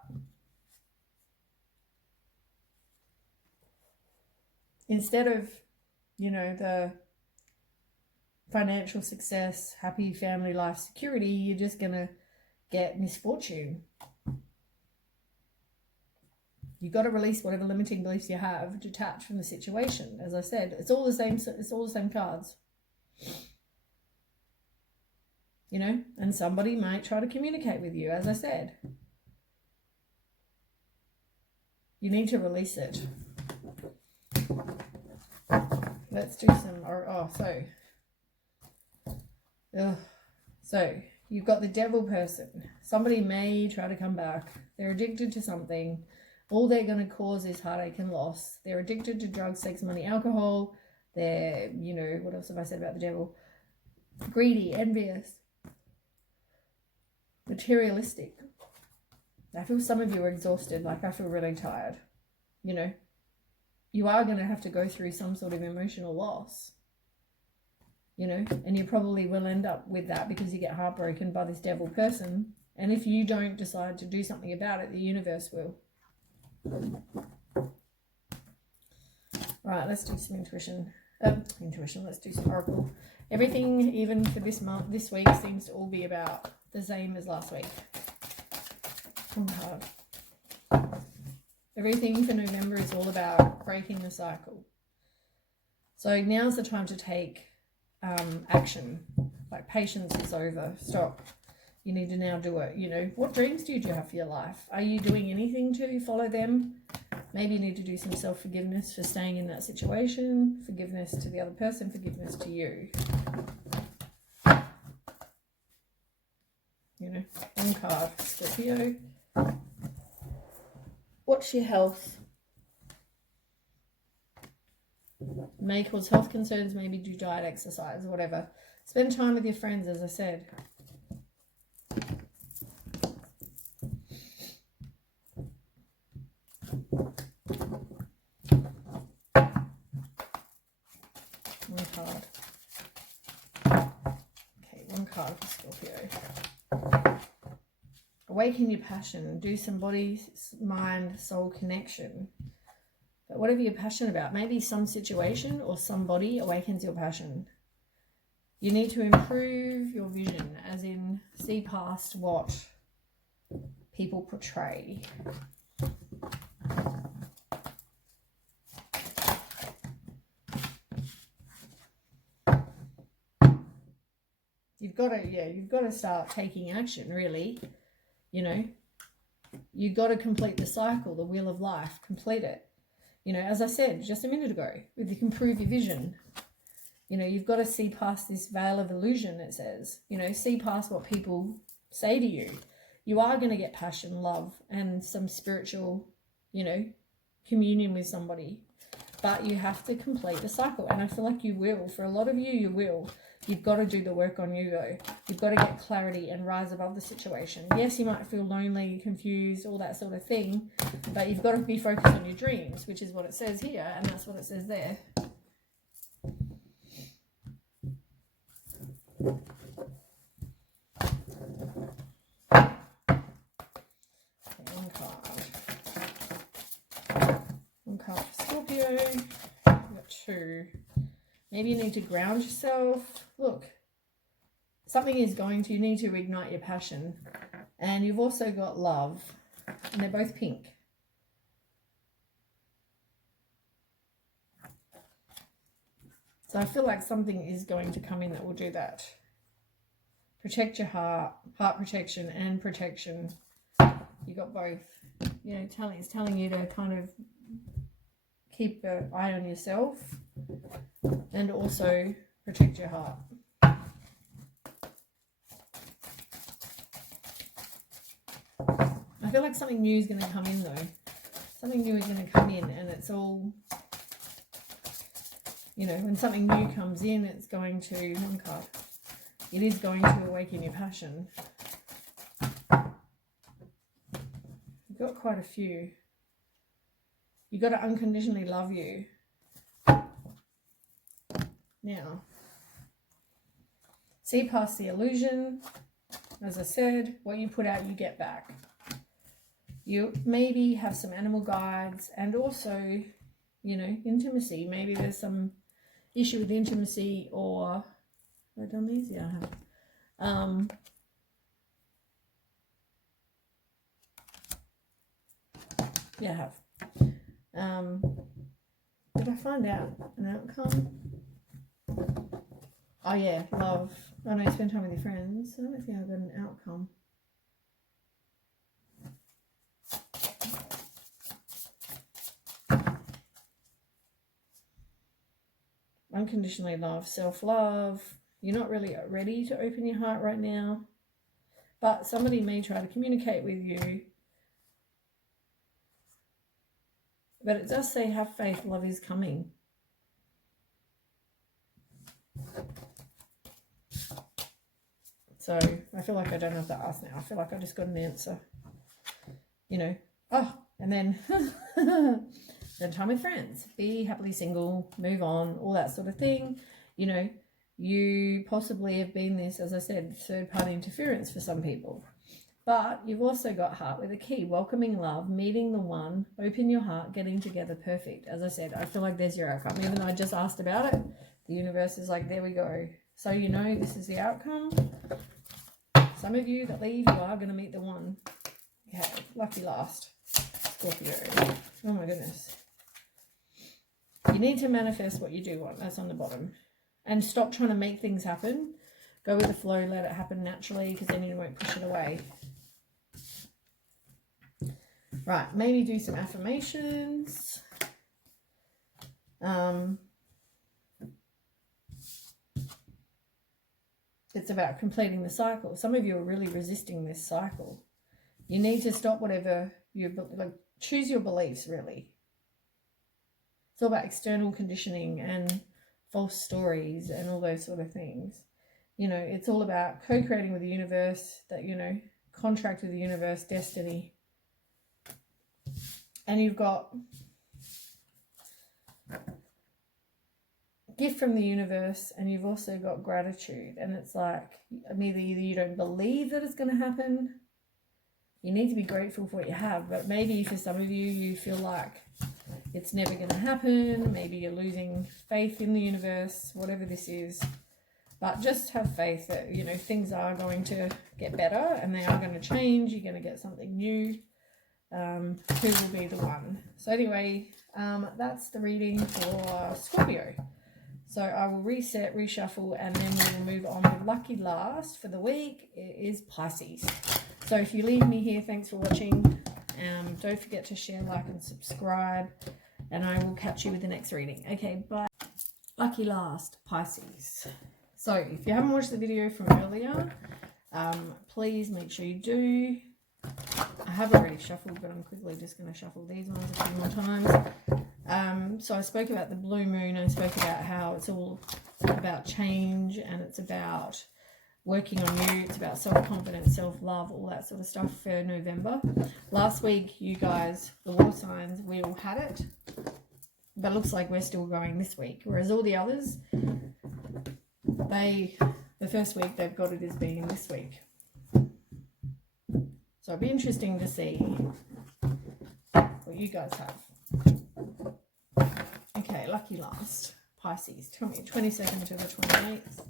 instead of, you know, the financial success, happy family life, security, you're just going to get misfortune. You've got to release whatever limiting beliefs you have, detach from the situation. As I said, it's all the same cards. You know, and somebody might try to communicate with you, as I said. You need to release it. Let's do some, so you've got the devil person. Somebody may try to come back. They're addicted to something. All they're going to cause is heartache and loss. They're addicted to drugs, sex, money, alcohol. They're, you know, what else have I said about the devil? Greedy, envious, materialistic. I feel some of you are exhausted. Like, I feel really tired. You know, you are going to have to go through some sort of emotional loss. You know, and you probably will end up with that because you get heartbroken by this devil person. And if you don't decide to do something about it, the universe will. Right, let's do some intuition. Let's do some oracle. Everything, even for this week, seems to all be about the same as last week. Everything for November is all about breaking the cycle. So now's the time to take action. Like, patience is over. Stop. You need to now do it. You know, what dreams do you have for your life? Are you doing anything to follow them? Maybe you need to do some self-forgiveness for staying in that situation. Forgiveness to the other person. Forgiveness to you. You know, one card for Scorpio. What's your health? May cause health concerns. Maybe do diet, exercise, whatever. Spend time with your friends, as I said. One card. Okay, one card for Scorpio. Awaken your passion. Do some body, mind, soul connection. But whatever you're passionate about, maybe some situation or somebody awakens your passion. You need to improve your vision, as in see past what people portray. You've got to start taking action, really. You know, you've got to complete the cycle, the wheel of life, complete it. You know, as I said just a minute ago, with you can improve your vision. You know, you've got to see past this veil of illusion, it says. You know, see past what people say to you. You are going to get passion, love, and some spiritual, you know, communion with somebody. But you have to complete the cycle. And I feel like you will. For a lot of you, you will. You've got to do the work on you, though. You've got to get clarity and rise above the situation. Yes, you might feel lonely, confused, all that sort of thing. But you've got to be focused on your dreams, which is what it says here. And that's what it says there. One card for Scorpio. We've got two. Maybe you need to ground yourself. Look, something is you need to ignite your passion. And you've also got love. And they're both pink. So I feel like something is going to come in that will do that. Protect your heart protection and protection. You got both. You know, it's telling you to kind of keep an eye on yourself and also protect your heart. I feel like something new is going to come in though. Something new is going to come in, and it's all, you know, when something new comes in, it's going to, one card, it is going to awaken your passion. You've got quite a few. You've got to unconditionally love you. Now, see past the illusion. As I said, what you put out, you get back. You maybe have some animal guides, and also, you know, intimacy. Maybe there's some issue with intimacy, or have I done these? Yeah, I have. Yeah, I have. Did I find out an outcome? Oh yeah, love. Oh no, spend time with your friends. I don't think I've got an outcome. Unconditionally love, self-love. You're not really ready to open your heart right now, but somebody may try to communicate with you. But it does say, have faith, love is coming. So I feel like I don't have to ask now. I feel like I just got an answer. You know, oh, and then spend time with friends, be happily single, move on, all that sort of thing. You know, you possibly have been this, as I said, third-party interference for some people. But you've also got heart with a key, welcoming love, meeting the one, open your heart, getting together, perfect. As I said, I feel like there's your outcome. Even though I just asked about it, the universe is like, there we go. So you know this is the outcome. Some of you that leave, you are going to meet the one. Okay, lucky last. Scorpio. Oh my goodness. You need to manifest what you do want. That's on the bottom. And stop trying to make things happen. Go with the flow, let it happen naturally, because then you won't push it away. Right, maybe do some affirmations. It's about completing the cycle. Some of you are really resisting this cycle. You need to stop whatever you like. Choose your beliefs, really. It's all about external conditioning and false stories and all those sort of things. You know, it's all about co-creating with the universe, that, you know, contract with the universe, destiny. And you've got gift from the universe, and you've also got gratitude. And it's like, either you don't believe that it's going to happen. You need to be grateful for what you have. But maybe for some of you, you feel like it's never going to happen. Maybe you're losing faith in the universe, whatever this is. But just have faith that, you know, things are going to get better and they are going to change. You're going to get something new. Who will be the one? So anyway, that's the reading for Scorpio. So I will reset, reshuffle, and then we will move on with lucky last for the week. It is Pisces. So if you leave me here, thanks for watching. Don't forget to share, like, and subscribe. And I will catch you with the next reading. Okay, bye. Lucky last, Pisces. So if you haven't watched the video from earlier, please make sure you do. I have already shuffled, but I'm quickly just going to shuffle these ones a few more times. So I spoke about the blue moon. I spoke about how it's all about change, and it's about working on you. It's about self-confidence, self-love, all that sort of stuff for November. Last week, you guys, the water signs, we all had it. But it looks like we're still going this week. Whereas all the others, the first week they've got it as being this week. So it'll be interesting to see what you guys have. Okay, lucky last, Pisces. Tell me, 22nd to the 28th.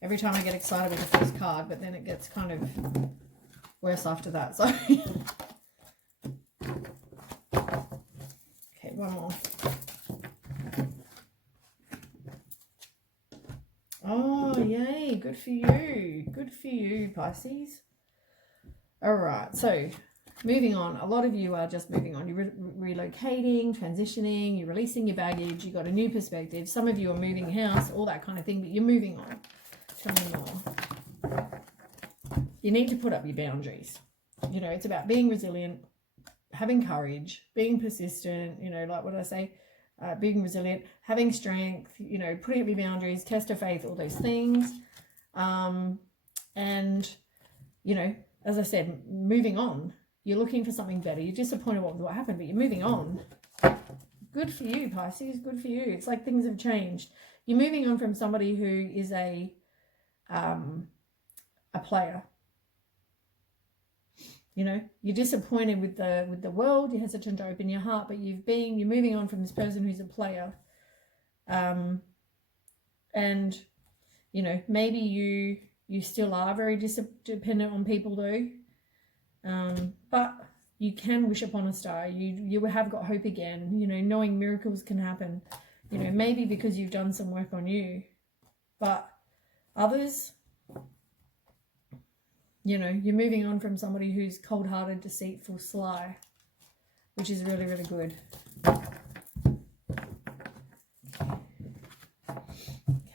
Every time I get excited with the first card, but then it gets kind of worse after that. So, okay, one more. Oh, yay. Good for you. Good for you, Pisces. All right. So moving on. A lot of you are just moving on. You're relocating, transitioning, you're releasing your baggage, you got a new perspective. Some of you are moving house, all that kind of thing, but you're moving on. Tell me more. You need to put up your boundaries. You know, it's about being resilient, having courage, being persistent, you know, like what did I say? Being resilient, having strength, you know, putting up your boundaries, test of faith, all those things. And, you know, as I said, moving on. You're looking for something better. You're disappointed with what happened, but you're moving on. Good for you, Pisces. Good for you. It's like things have changed. You're moving on from somebody who is a player. You know, you're disappointed with the world. You're hesitant to open your heart, but you're moving on from this person who's a player. And you know, maybe you still are very dependent on people though. But you can wish upon a star. You have got hope again. You know, knowing miracles can happen. You know, maybe because you've done some work on you, but others, you know, you're moving on from somebody who's cold-hearted, deceitful, sly, which is really, really good.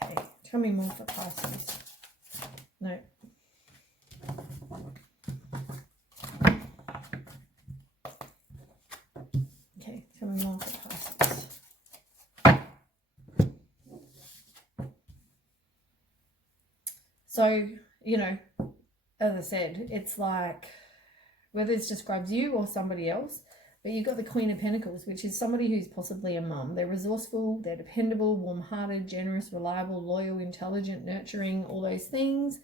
Okay, tell me more for Pisces. No. Okay, tell me more for Pisces. So, you know, as I said, it's like, whether this describes you or somebody else, but you've got the Queen of Pentacles, which is somebody who's possibly a mum. They're resourceful, they're dependable, warm-hearted, generous, reliable, loyal, intelligent, nurturing, all those things.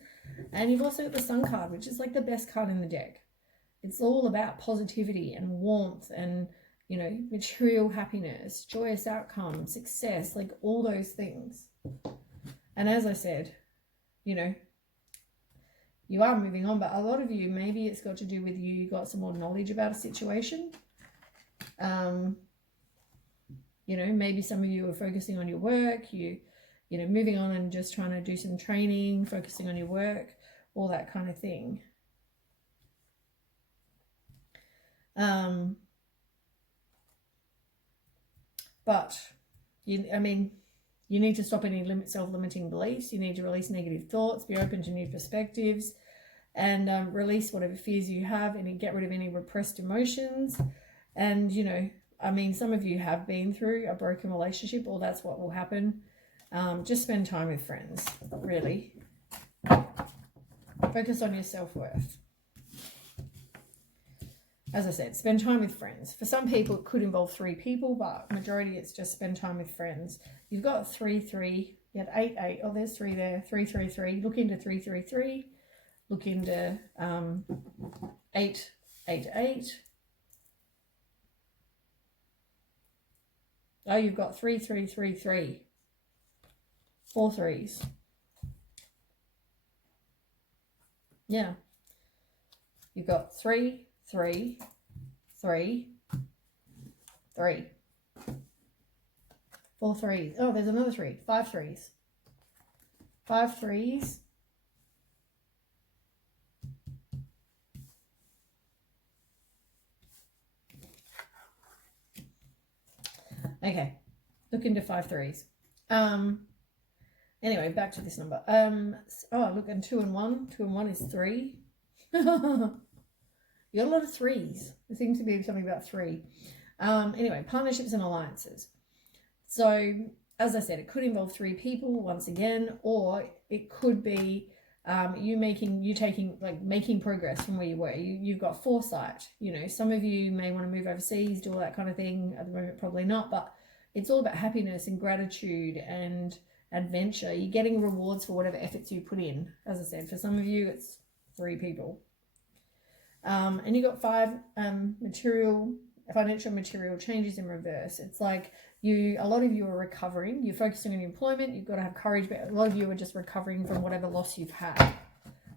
And you've also got the Sun card, which is like the best card in the deck. It's all about positivity and warmth and, you know, material happiness, joyous outcome, success, like all those things. And as I said, you know, you are moving on, but a lot of you, maybe it's got to do with you got some more knowledge about a situation. You know, maybe some of you are focusing on your work, you know, moving on and just trying to do some training, focusing on your work, all that kind of thing. But, I mean, you need to stop any self-limiting beliefs. You need to release negative thoughts, be open to new perspectives, and release whatever fears you have and get rid of any repressed emotions. And, you know, I mean, some of you have been through a broken relationship, or that's what will happen. Just spend time with friends, really. Focus on your self-worth. As I said, spend time with friends. For some people, it could involve 3 people, but majority it's just spend time with friends. You've got 3, 3. You had 8, 8. Oh, there's 3 there. 3, 3, 3. Look into 3, 3, 3. Look into 8, 8, 8. Oh, you've got 3, 3, 3, 3. 4 threes. Yeah. You've got 3, 3, 3, 3. 4 threes. Oh, there's another 3. 5 threes. 5 threes. Okay. Look into 5 threes. Anyway, back to this number. Oh, look, and 2 and 1. 2 and 1 is 3. You got a lot of 3s. There seems to be something about 3. Anyway, partnerships and alliances. So, as I said, it could involve 3 people once again, or it could be making progress from where you were. You've got foresight. You know, some of you may want to move overseas, do all that kind of thing. At the moment, probably not, but it's all about happiness and gratitude and adventure. You're getting rewards for whatever efforts you put in. As I said, for some of you, it's 3 people. And you got 5 financial material changes in reverse. It's like a lot of you are recovering. You're focusing on your employment. You've got to have courage, but a lot of you are just recovering from whatever loss you've had,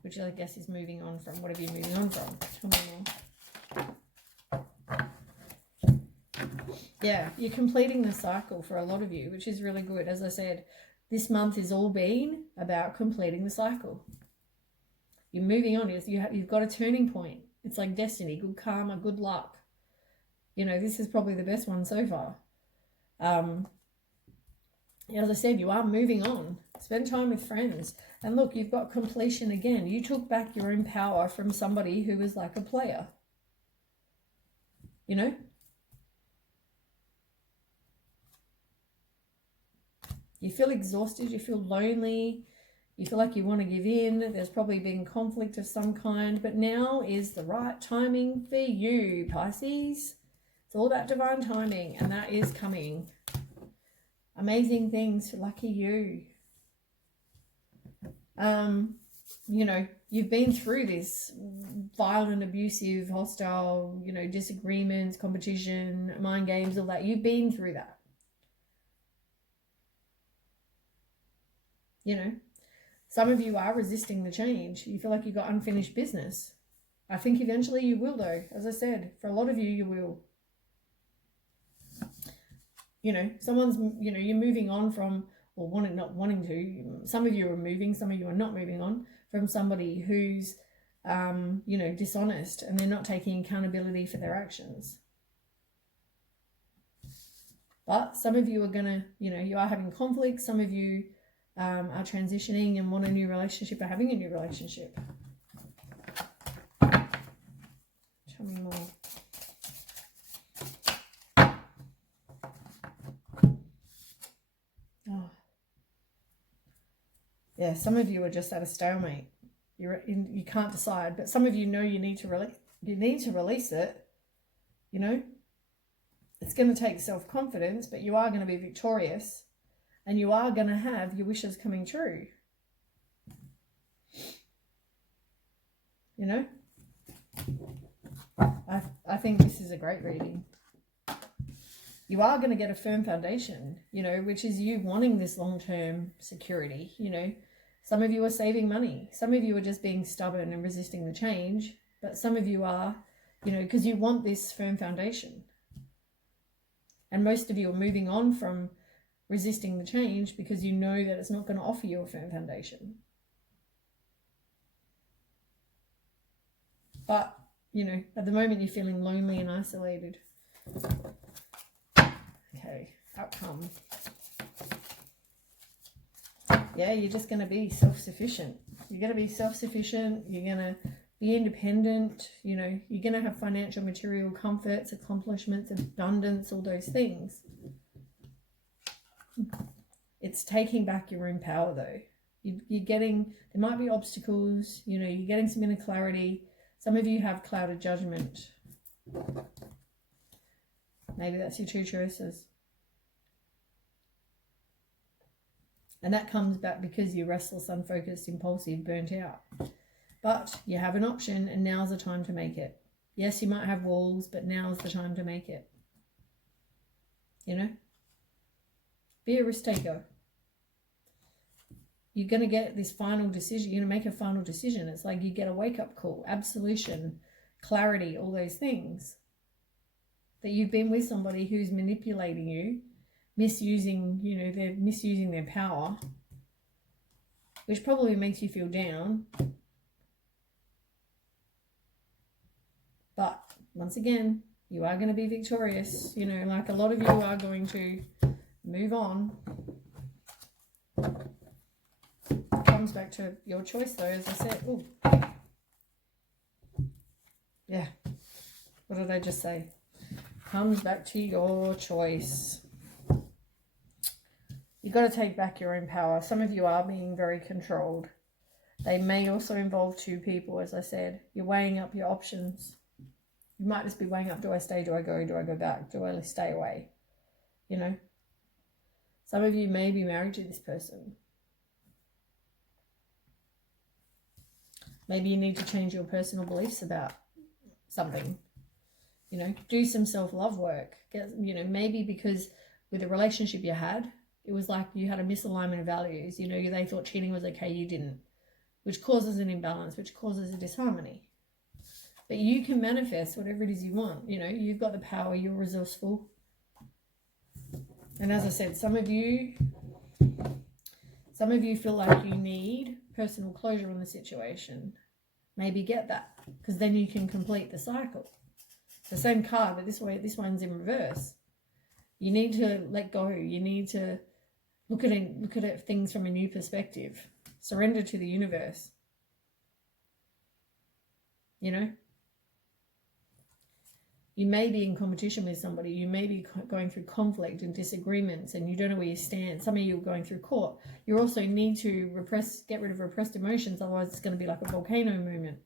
which I guess is moving on from whatever you're moving on from. Yeah, you're completing the cycle for a lot of you, which is really good. As I said, this month has all been about completing the cycle. You're moving on. You've got a turning point. It's like destiny, good karma, good luck. You know, this is probably the best one so far. As I said, you are moving on. Spend time with friends. And look, you've got completion again. You took back your own power from somebody who was like a player. You know? You feel exhausted. You feel lonely. You feel like you want to give in. There's probably been conflict of some kind. But now is the right timing for you, Pisces. It's all about divine timing. And that is coming. Amazing things for lucky you. You know, you've been through this violent, abusive, hostile, you know, disagreements, competition, mind games, all that. You've been through that. You know, some of you are resisting the change. You feel like you've got unfinished business. I think eventually you will, though. As I said, for a lot of you, you will. You know, someone's, you know, you're moving on from, or not wanting to. Some of you are moving, some of you are not moving on from somebody who's, you know, dishonest, and they're not taking accountability for their actions. But some of you are going to, you know, you are having conflict. Some of you are transitioning and want a new relationship, or having a new relationship. Tell me more. Oh. Yeah, some of you are just at a stalemate. You can't decide, but some of you know you need to release it. You know, it's going to take self-confidence, but you are going to be victorious, and you are going to have your wishes coming true. You know, I think this is a great reading. You are going to get a firm foundation, you know, which is you wanting this long-term security. You know, some of you are saving money. Some of you are just being stubborn and resisting the change. But some of you are, you know, because you want this firm foundation. And most of you are moving on from resisting the change because you know that it's not going to offer you a firm foundation. But, you know, at the moment you're feeling lonely and isolated. Okay, outcome. Yeah, you're just going to be self-sufficient. You're going to be self-sufficient. You're going to be independent. You know, you're going to have financial, material comforts, accomplishments, abundance, all those things. It's taking back your own power, though. You're getting, there might be obstacles, you know, you're getting some inner clarity. Some of you have clouded judgment. Maybe that's your two choices. And that comes back because you're restless, unfocused, impulsive, burnt out. But you have an option, and now's the time to make it. Yes, you might have walls, but now's the time to make it. You know? Be a risk taker. You're going to get this final decision. You're going to make a final decision. It's like you get a wake-up call, absolution, clarity, all those things. That you've been with somebody who's manipulating you, misusing, you know, they're misusing their power, which probably makes you feel down. But once again, you are going to be victorious. You know, like a lot of you are going to move on. It comes back to your choice, though, as I said. Ooh. Yeah. What did I just say? Comes back to your choice. You've got to take back your own power. Some of you are being very controlled. They may also involve two people, as I said. You're weighing up your options. You might just be weighing up, do I stay, do I go back, do I stay away? You know? Some of you may be married to this person. Maybe you need to change your personal beliefs about something. You know, do some self-love work. You know, maybe because with the relationship you had, it was like you had a misalignment of values. You know, they thought cheating was okay, you didn't. Which causes an imbalance, which causes a disharmony. But you can manifest whatever it is you want. You know, you've got the power, you're resourceful. And as I said, some of you feel like you need personal closure on the situation. maybe get that, because then you can complete the cycle. The same card, but this one's in reverse. You need to let go. You need to look at things from a new perspective. Surrender to the universe. You know? You may be in competition with somebody. You may be going through conflict and disagreements, and you don't know where you stand. Some of you are going through court. You also need to get rid of repressed emotions. Otherwise, it's going to be like a volcano moment.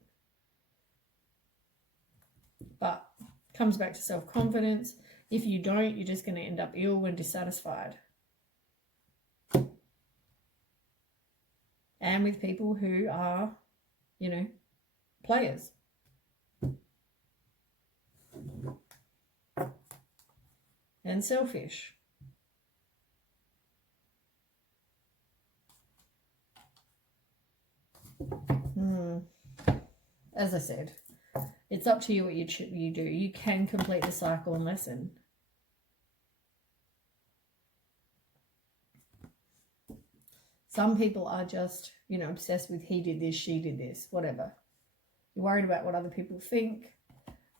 But it comes back to self-confidence. If you don't, you're just going to end up ill and dissatisfied. And with people who are, you know, players. And selfish. As I said, it's up to you what you do. You can complete the cycle and lesson. Some people are just, you know, obsessed with he did this, she did this, whatever. You're worried about what other people think,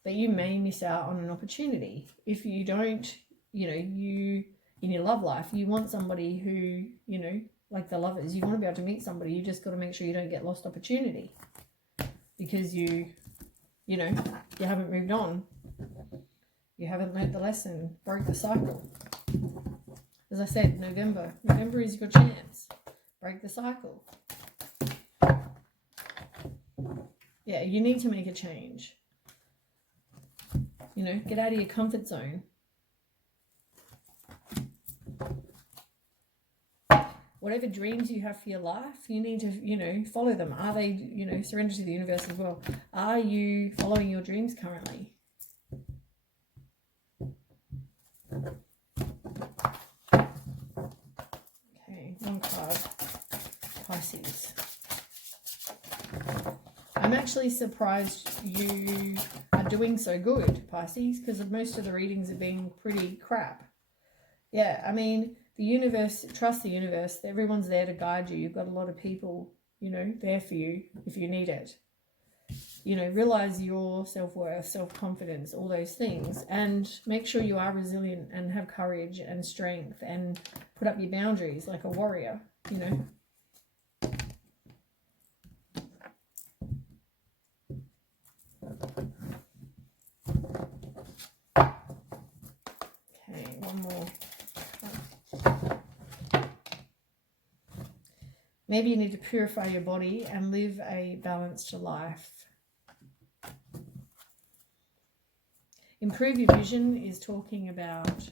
but you may miss out on an opportunity. If you don't, you know, in your love life, you want somebody who, you know, like the lovers, you want to be able to meet somebody. You just got to make sure you don't get lost opportunity because you know, you haven't moved on. You haven't learnt the lesson, broke the cycle. As I said, November is your chance. Break the cycle. Yeah, you need to make a change. You know, get out of your comfort zone. Whatever dreams you have for your life, you need to, you know, follow them. Are they, you know, surrender to the universe as well. Are you following your dreams currently? Okay, one card. Pisces. I'm actually surprised you are doing so good, Pisces, because most of the readings have been pretty crap. Yeah, I mean, the universe, trust the universe. Everyone's there to guide you. You've got a lot of people, you know, there for you if you need it. You know, realize your self-worth, self-confidence, all those things, and make sure you are resilient and have courage and strength and put up your boundaries like a warrior, you know. Okay, one more. Maybe you need to purify your body and live a balanced life. Improve your vision is talking about,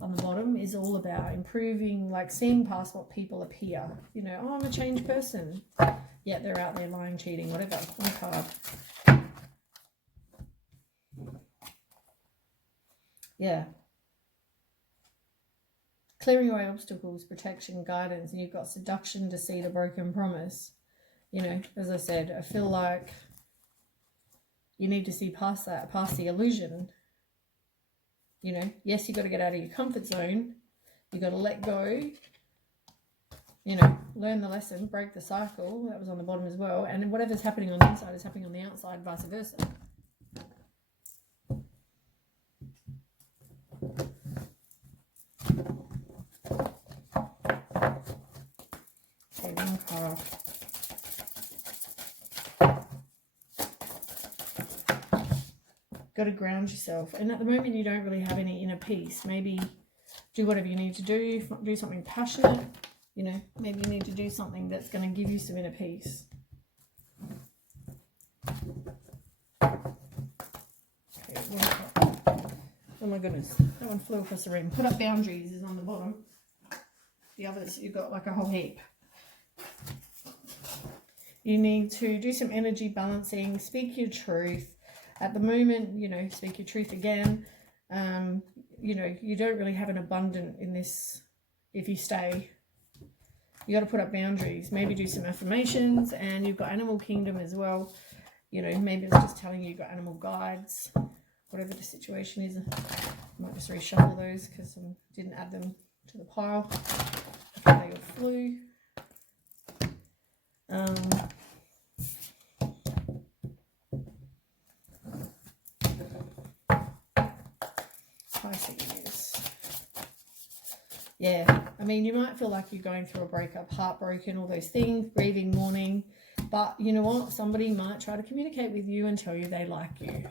on the bottom, is all about improving, like seeing past what people appear. You know, oh, I'm a changed person. Yeah, they're out there lying, cheating, whatever. One card. Yeah. Clearing away obstacles, protection, guidance, and you've got seduction, deceit, a broken promise. You know, as I said, I feel like you need to see past that, past the illusion. You know, yes, you've got to get out of your comfort zone. You've got to let go. You know, learn the lesson, break the cycle. That was on the bottom as well. And whatever's happening on the inside is happening on the outside, vice versa. Okay, one card. Got to ground yourself. And at the moment, you don't really have any inner peace. Maybe do whatever you need to do. Do something passionate. You know, maybe you need to do something that's going to give you some inner peace. Okay, oh my goodness. That one flew across the room. Put up boundaries is on the bottom. The others, you've got like a whole heap. You need to do some energy balancing. Speak your truth. At the moment, you know, speak your truth again. You know, you don't really have an abundant in this if you stay. You got to put up boundaries. Maybe do some affirmations, and you've got animal kingdom as well. You know, maybe it's just telling you you've got animal guides, whatever the situation is. I might just reshuffle those because I didn't add them to the pile. Okay, they all flew. Yeah, I mean, you might feel like you're going through a breakup, heartbroken, all those things, grieving, mourning. But you know what? Somebody might try to communicate with you and tell you they like you.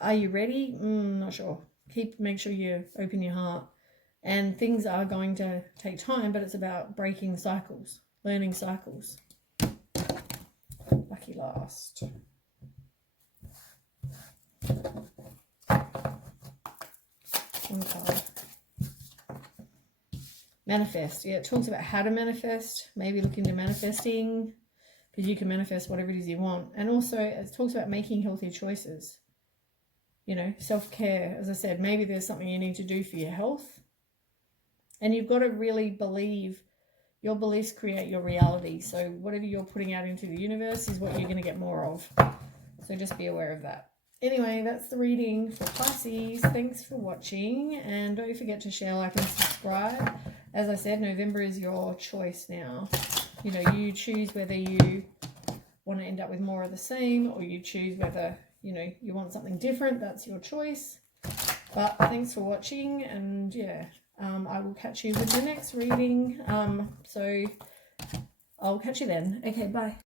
Are you ready? Not sure. Make sure you open your heart. And things are going to take time, but it's about breaking cycles, learning cycles. Lucky last. One card. Manifest. Yeah, it talks about how to manifest. Maybe look into manifesting, because you can manifest whatever it is you want. And also it talks about making healthy choices. You know, self-care. As I said, maybe there's something you need to do for your health. And you've got to really believe. Your beliefs create your reality. So whatever you're putting out into the universe is what you're going to get more of. So just be aware of that. Anyway, that's the reading for Pisces. Thanks for watching. And don't forget to share, like, and subscribe. As I said, November is your choice now. You know, you choose whether you want to end up with more of the same, or you choose whether, you know, you want something different. That's your choice. But thanks for watching. And yeah. I will catch you with the next reading. So I'll catch you then. Okay, bye.